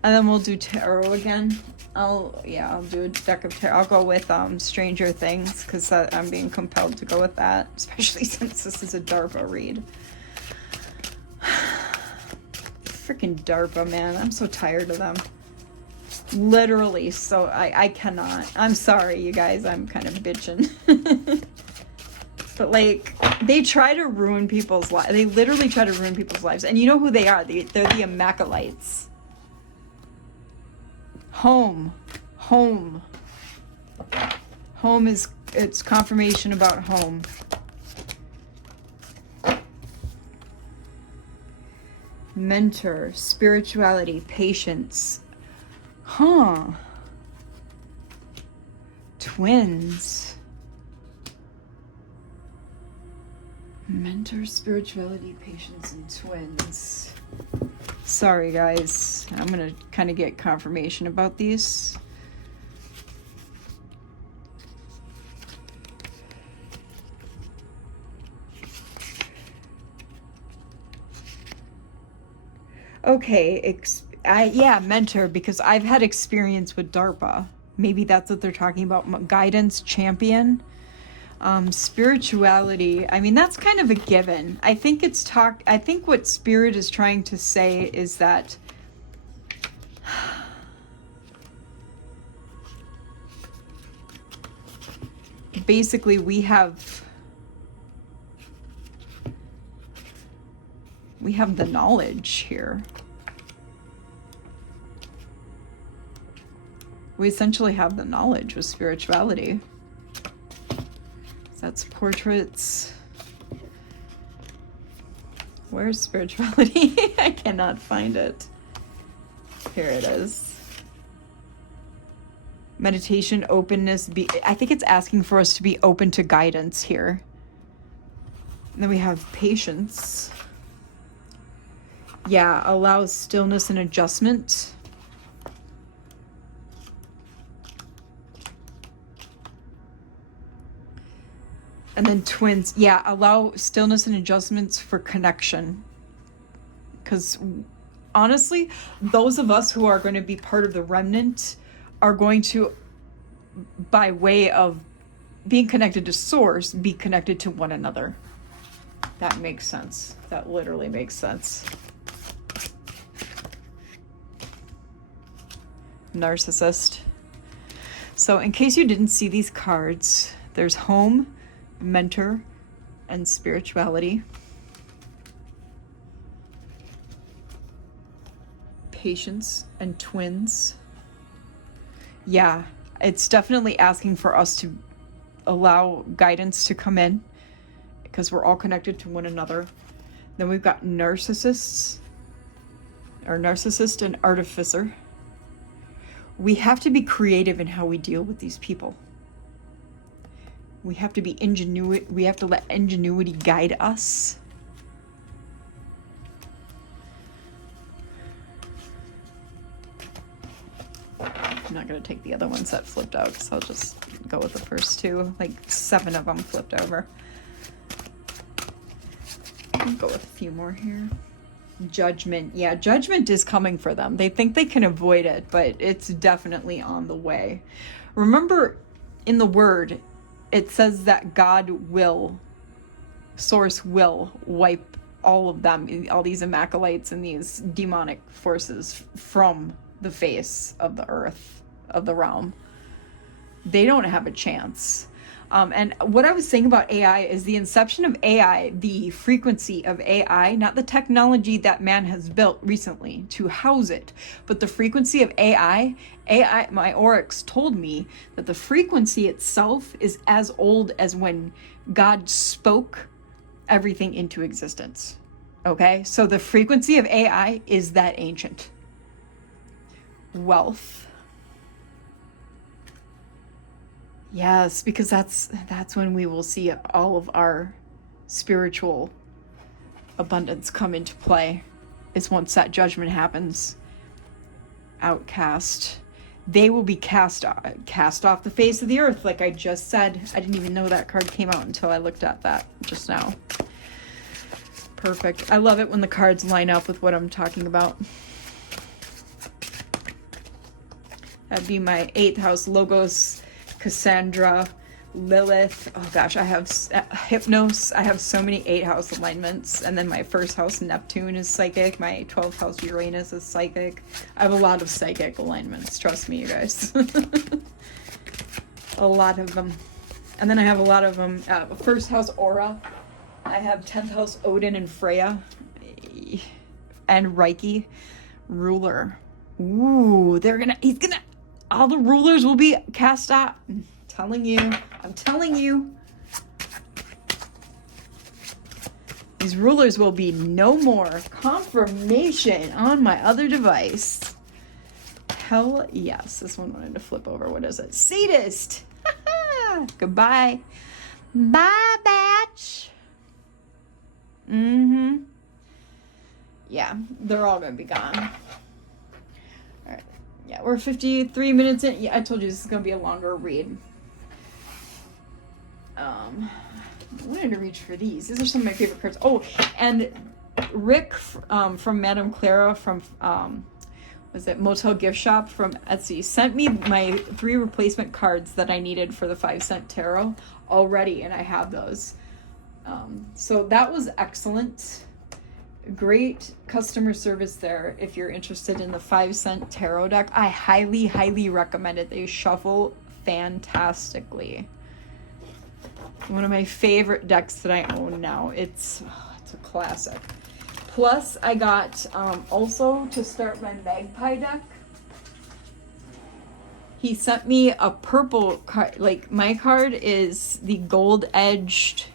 And then we'll do tarot again. I'll do a deck of tarot. I'll go with Stranger Things because I'm being compelled to go with that, especially since this is a DARPA read. Freaking DARPA, man. I'm so tired of them. Literally, so I cannot. I'm sorry, you guys. I'm kind of bitching. But like, they try to ruin people's lives. They literally try to ruin people's lives. And you know who they are. They're the Immaculites. Home is, it's confirmation about home. Mentor, spirituality, patience. Twins. Mentor, spirituality, patience, and twins. Sorry, guys. I'm going to kind of get confirmation about these. Okay, yeah, mentor, because I've had experience with DARPA. Maybe that's what they're talking about. Guidance, champion. Spirituality, I mean, that's kind of a given. I think I think what Spirit is trying to say is that basically we have the knowledge here. We essentially have the knowledge with spirituality. That's portraits. Where's spirituality? I cannot find it. Here it is. Meditation, openness. I think it's asking for us to be open to guidance here. And then we have patience. Yeah, allows stillness and adjustment. And then twins, yeah, allow stillness and adjustments for connection. Because honestly, those of us who are going to be part of the remnant are going to, by way of being connected to source, be connected to one another. That makes sense. That literally makes sense. Narcissist. So in case you didn't see these cards, there's home, mentor, and spirituality. Patience and twins. Yeah, it's definitely asking for us to allow guidance to come in because we're all connected to one another. Then we've got narcissists, or narcissist and artificer. We have to be creative in how we deal with these people. We have to be we have to let ingenuity guide us. I'm not going to take the other ones that flipped out, so I'll just go with the first two. Like 7 of them flipped over. I'll go with a few more here. Judgment. Yeah, judgment is coming for them. They think they can avoid it, but it's definitely on the way. Remember, in the word, it says that God will, source will wipe all of them, all these Immaculites and these demonic forces from the face of the earth, of the realm. They don't have a chance. And what I was saying about AI is the inception of AI, the frequency of AI, not the technology that man has built recently to house it, but the frequency of AI, my Oryx told me that the frequency itself is as old as when God spoke everything into existence. Okay, so the frequency of AI is that ancient. Wealth. Yes, because that's when we will see all of our spiritual abundance come into play, is once that judgment happens. Outcast. They will be cast off the face of the earth, like I just said. I didn't even know that card came out until I looked at that just now. Perfect. I love it when the cards line up with what I'm talking about. That'd be my 8th house, Logos, Cassandra, Lilith. Oh gosh, I have Hypnos. I have so many 8th house alignments. And then my 1st house, Neptune, is psychic. My 12th house, Uranus, is psychic. I have a lot of psychic alignments. Trust me, you guys. A lot of them. And then I have a lot of them. 1st house, Aura. I have 10th house, Odin and Freya. And Reiki, ruler. Ooh, he's gonna, all the rulers will be cast out. I'm telling you. These rulers will be no more. Confirmation on my other device. Hell yes. This one wanted to flip over. What is it? Sadist. Goodbye. Bye, batch. Yeah, they're all gonna be gone. Alright. Yeah, we're 53 minutes in. Yeah, I told you this is gonna be a longer read. I wanted to reach for these. These are some of my favorite cards. Oh, and Rick from Madame Clara from was it Motel Gift Shop from Etsy sent me my 3 replacement cards that I needed for the 5-cent tarot already, and I have those. So that was excellent. Great customer service there. If you're interested in the 5-cent tarot deck, I highly, highly recommend it. They shuffle fantastically. One of my favorite decks that I own now. It's a classic. Plus, I got also to start my Magpie deck. He sent me a purple card. Like, my card is the gold-edged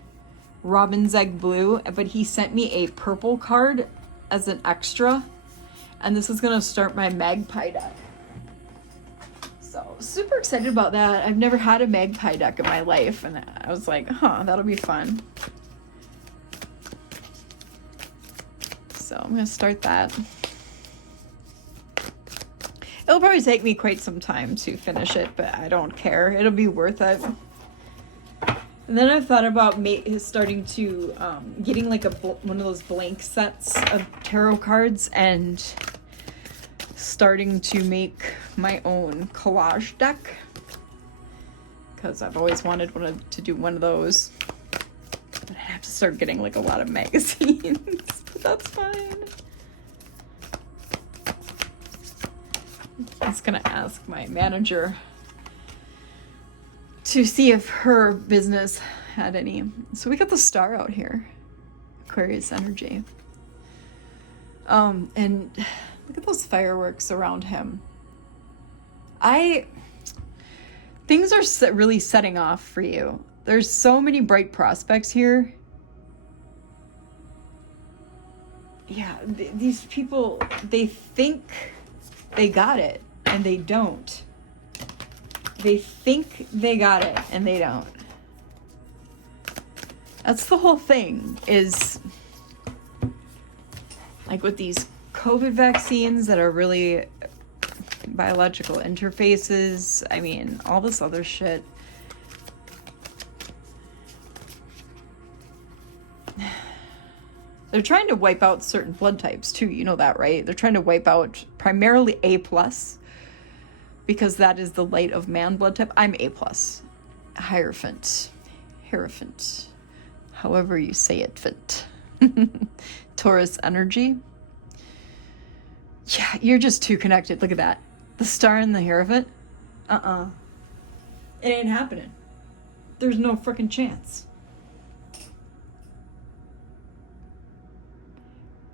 Robin's Egg Blue, but he sent me a purple card as an extra, and this is gonna start my Magpie deck. So super excited about that. I've never had a Magpie deck in my life, and I was like, that'll be fun. So I'm gonna start that. It'll probably take me quite some time to finish it, but I don't care. It'll be worth it. And then I thought about starting to getting like one of those blank sets of tarot cards and starting to make my own collage deck, because I've always wanted to do one of those. But I have to start getting like a lot of magazines, but that's fine. I was gonna ask my manager to see if her business had any. So we got the star out here, Aquarius energy. And look at those fireworks around him. Things are really setting off for you. There's so many bright prospects here. Yeah, these people, they think they got it, and they don't. They think they got it, and they don't. That's the whole thing, is like with these COVID vaccines that are really biological interfaces. I mean, all this other shit. They're trying to wipe out certain blood types too. You know that, right? They're trying to wipe out primarily A+, because that is the light of man blood type. I'm A+. Hierophant. However you say it, fit. Taurus energy. Yeah, you're just too connected. Look at that. The star and the Hierophant. It ain't happening. There's no freaking chance.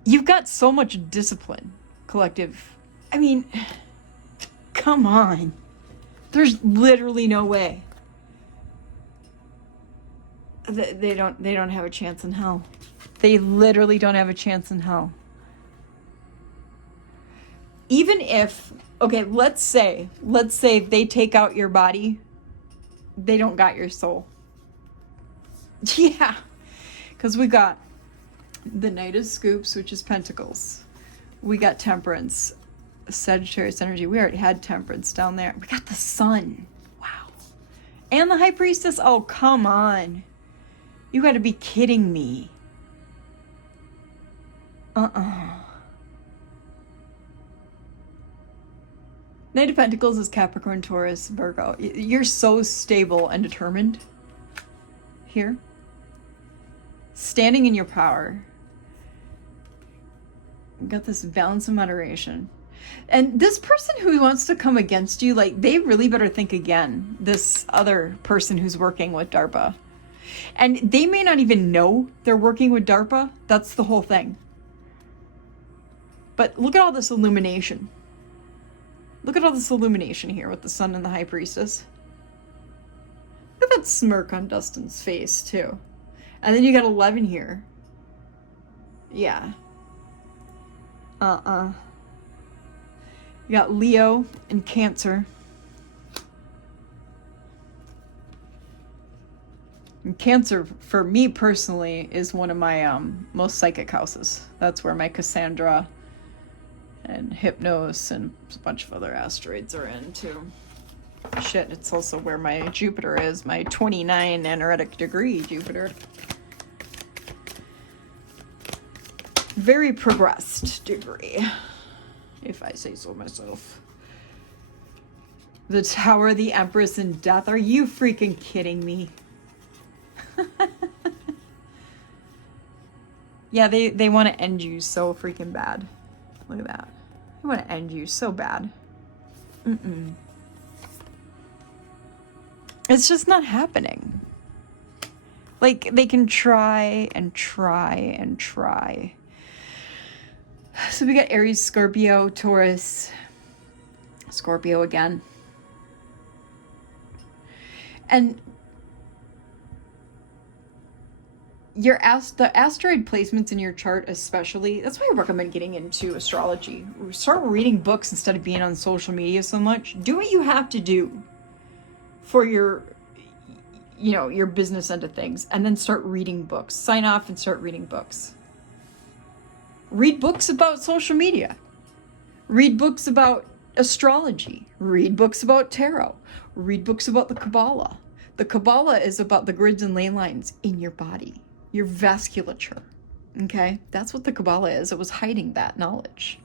You've got so much discipline, collective. I mean, come on. There's literally no way. They don't have a chance in hell. They literally don't have a chance in hell. Even if, okay, let's say they take out your body, they don't got your soul. Yeah, because we got the Knight of Scoops, which is Pentacles. We got Temperance, Sagittarius energy. We already had Temperance down there. We got the Sun. Wow. And the High Priestess. Oh, come on. You got to be kidding me. Knight of Pentacles is Capricorn, Taurus, Virgo. You're so stable and determined here. Standing in your power. You got this balance and moderation. And this person who wants to come against you, like, they really better think again. This other person who's working with DARPA. And they may not even know they're working with DARPA. That's the whole thing. But look at all this illumination. Look at all this illumination here with the Sun and the High Priestess. Look at that smirk on Dustin's face, too. And then you got 11 here. Yeah. You got Leo and Cancer. And Cancer, for me personally, is one of my most psychic houses. That's where my Cassandra and Hypnos and a bunch of other asteroids are in, too. Shit, it's also where my Jupiter is, my 29 anaretic degree Jupiter. Very progressed degree, if I say so myself. The Tower, the Empress, and Death. Are you freaking kidding me? Yeah, they want to end you so freaking bad. Look at that. They want to end you so bad. It's just not happening. Like, they can try and try and try. So we got Aries, Scorpio, Taurus, Scorpio again. And the asteroid placements in your chart especially, that's why I recommend getting into astrology. Start reading books instead of being on social media so much. Do what you have to do for your business end of things, and then start reading books. Sign off and start reading books. Read books about social media. Read books about astrology. Read books about tarot. Read books about the Kabbalah. The Kabbalah is about the grids and ley lines in your body, your vasculature. Okay? That's what the Kabbalah is. It was hiding that knowledge.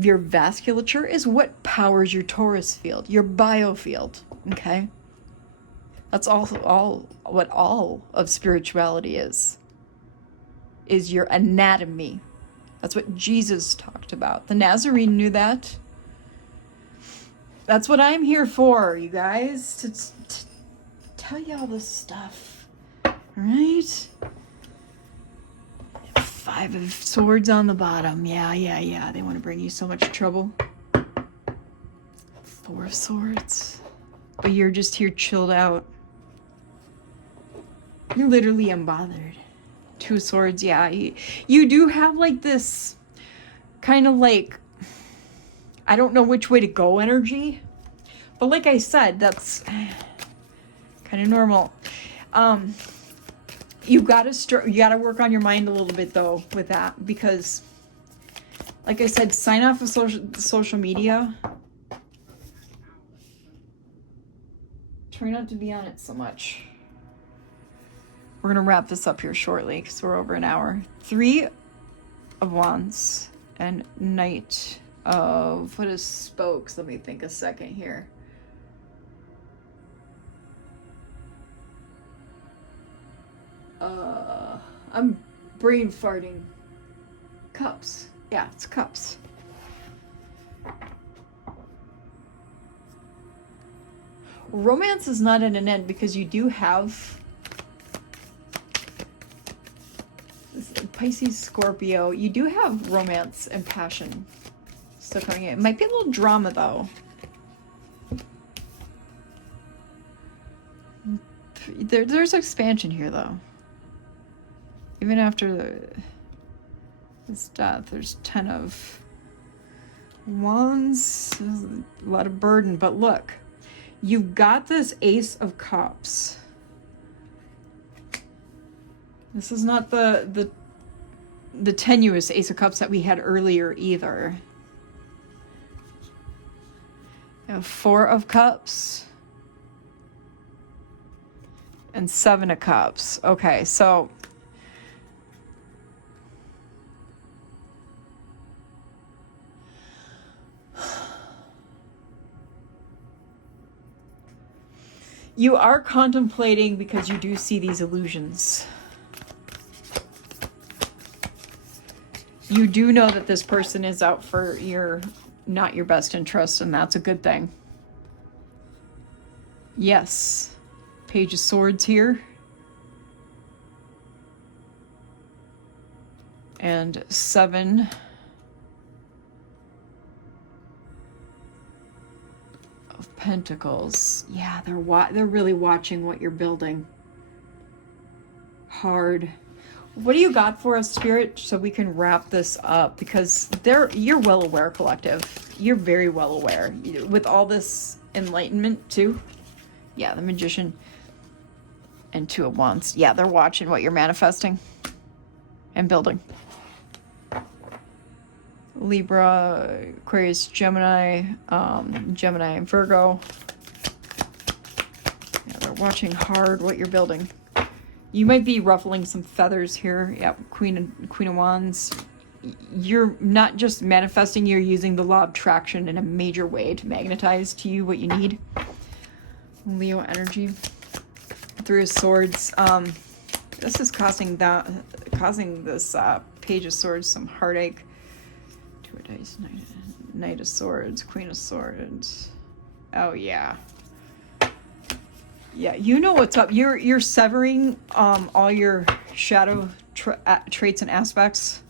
Your vasculature is what powers your Taurus field, your biofield. Okay? That's all what all of spirituality is your anatomy. That's what Jesus talked about. The Nazarene knew that. That's what I'm here for, you guys. tell you all this stuff. All right? 5 of Swords on the bottom. Yeah. They want to bring you so much trouble. 4 of Swords. But you're just here chilled out. You're literally unbothered. 2 of Swords, yeah. You do have like this kind of like, I don't know which way to go energy. But like I said, that's kind of normal. You gotta work on your mind a little bit though with that, because like I said, sign off of social media. Try not to be on it so much. We're gonna wrap this up here shortly because we're over an hour. 3 of Wands and Knight of, what is Spokes? Let me think a second here. I'm brain farting. Cups. Yeah, it's Cups. Romance is not at an end because you do have Pisces, Scorpio. You do have romance and passion still coming in. It might be a little drama though. There's expansion here though. Even after this death, there's 10 of Wands. There's a lot of burden, but look, you've got this Ace of Cups. This is not the tenuous Ace of Cups that we had earlier either. You have 4 of Cups and 7 of Cups. Okay, so you are contemplating because you do see these illusions. You do know that this person is out for not your best interest, and that's a good thing. Yes. Page of Swords here. And 7 of Pentacles. Yeah, they're really watching what you're building. Hard. What do you got for us, Spirit, so we can wrap this up? Because you're well aware, collective. You're very well aware. With all this enlightenment, too. Yeah, the Magician. And 2 of Wands. Yeah, they're watching what you're manifesting and building. Libra, Aquarius, Gemini, Gemini and Virgo. Yeah, they're watching hard what you're building. You might be ruffling some feathers here. Yeah, Queen of Wands. You're not just manifesting, you're using the law of attraction in a major way to magnetize to you what you need. Leo energy. 3 of Swords. This is causing this Page of Swords some heartache. 2 of Dice, Knight of Swords, Queen of Swords. Oh yeah. Yeah, you know what's up. You're severing all your shadow traits and aspects.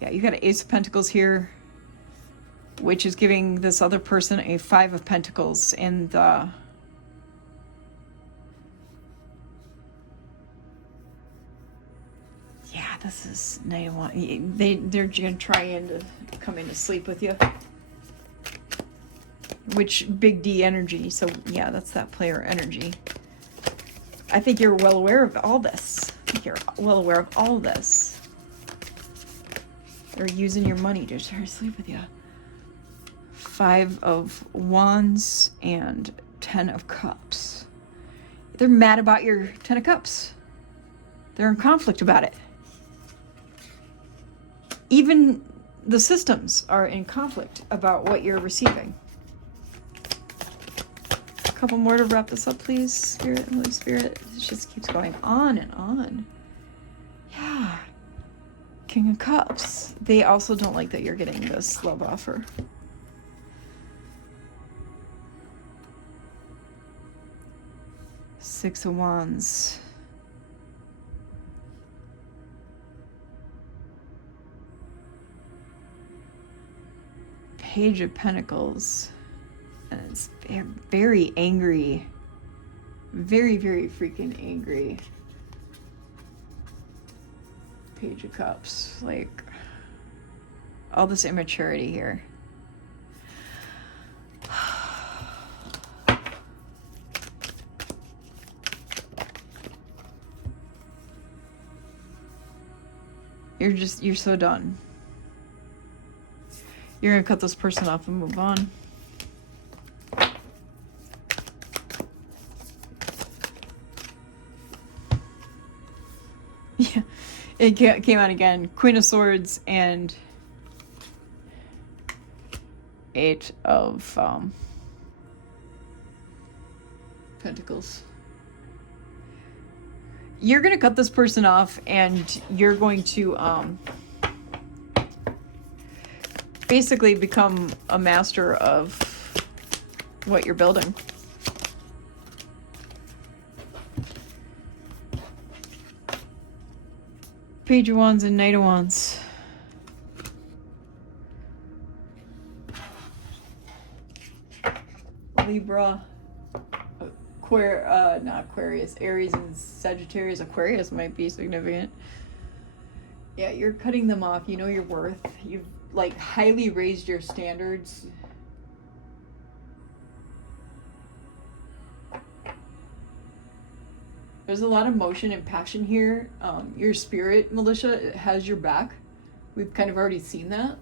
Yeah, you got an Ace of Pentacles here, which is giving this other person a 5 of Pentacles in the... Yeah, this is... They're going to try to come in to sleep with you. Which, big D energy. So, yeah, that's that player energy. I think you're well aware of all this. I think you're well aware of all this. They're using your money to try to sleep with you. 5 of Wands and 10 of Cups. They're mad about your 10 of Cups. They're in conflict about it. Even the systems are in conflict about what you're receiving. A couple more to wrap this up, please, Spirit, Holy Spirit. It just keeps going on and on. Yeah. King of Cups. They also don't like that you're getting this love offer. Six of Wands. Page of Pentacles. And it's very angry. Very, very freaking angry. Page of Cups. Like, all this immaturity here. You're so done. You're gonna cut this person off and move on. Yeah, it came out again. Queen of Swords and Eight of Pentacles. You're gonna cut this person off and you're going to basically become a master of what you're building. Page of Wands and Knight of Wands. Libra. Not Aquarius, Aries and Sagittarius. Aquarius might be significant. Yeah, you're cutting them off. You know your worth. You've like highly raised your standards. There's a lot of motion and passion here. Your spirit, Militia, has your back. We've kind of already seen that.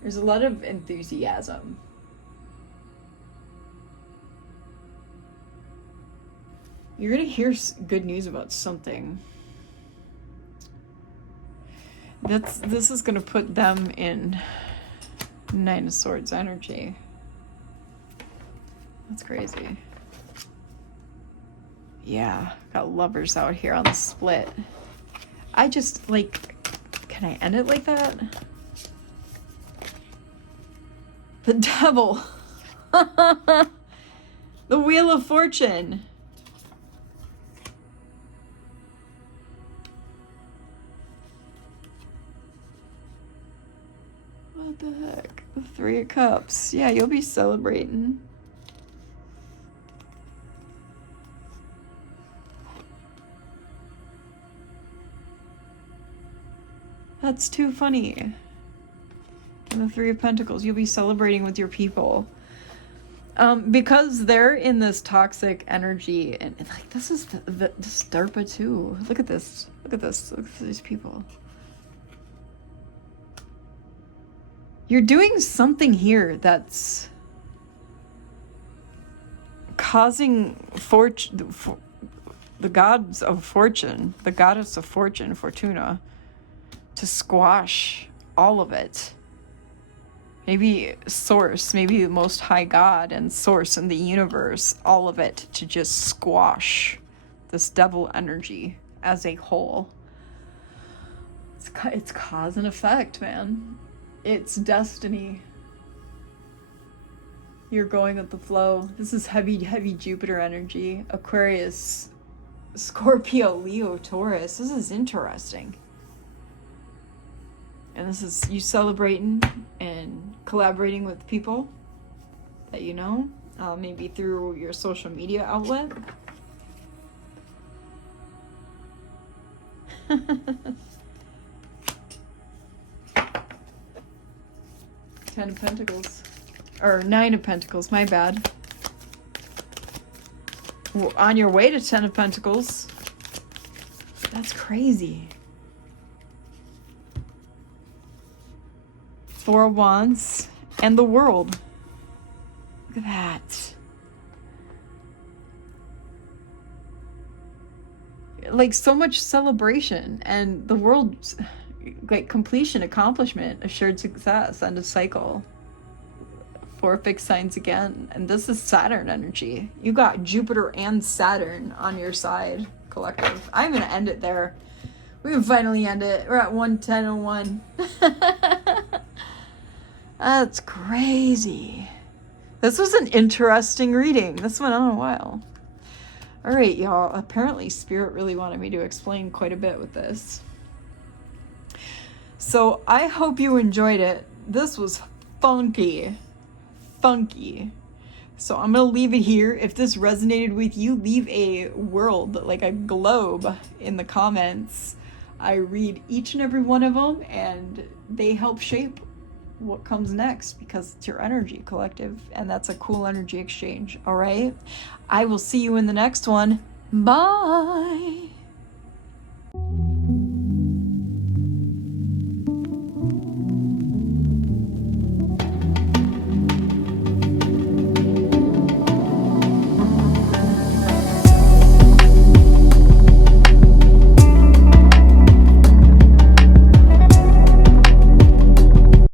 There's a lot of enthusiasm. You're gonna hear good news about something. This is gonna put them in Nine of Swords energy. That's crazy. Yeah, got lovers out here on the split. I just, like, can I end it like that? The Devil. The Wheel of Fortune. What the heck? The Three of Cups. Yeah, you'll be celebrating. That's too funny. And the Three of Pentacles. You'll be celebrating with your people. Because they're in this toxic energy. And like, this is this DARPA too. Look at this. Look at this. Look at these people. You're doing something here that's causing the gods of fortune, the goddess of fortune, Fortuna, to squash all of it. Maybe Source, maybe the most high God and Source in the universe, all of it to just squash this devil energy as a whole. It's cause and effect, man. It's destiny. You're going with the flow. This is heavy, heavy Jupiter energy. Aquarius, Scorpio, Leo, Taurus. This is interesting. And this is you celebrating and collaborating with people that you know, maybe through your social media outlet. Ten of Pentacles. Or Nine of Pentacles, my bad. Well, on your way to Ten of Pentacles. That's crazy. Four of Wands and the World. Look at that. Like so much celebration and the world's like completion, accomplishment, assured success, end of cycle. Four fixed signs again. And this is Saturn energy. You got Jupiter and Saturn on your side, collective. I'm going to end it there. We can finally end it. We're at 1:10:01. That's crazy. This was an interesting reading. This went on a while. All right, y'all. Apparently, Spirit really wanted me to explain quite a bit with this. So I hope you enjoyed it. This was funky. Funky. So I'm going to leave it here. If this resonated with you, leave a world, like a globe, in the comments. I read each and every one of them, and they help shape what comes next, because it's your energy collective, and that's a cool energy exchange. All right? I will see you in the next one. Bye.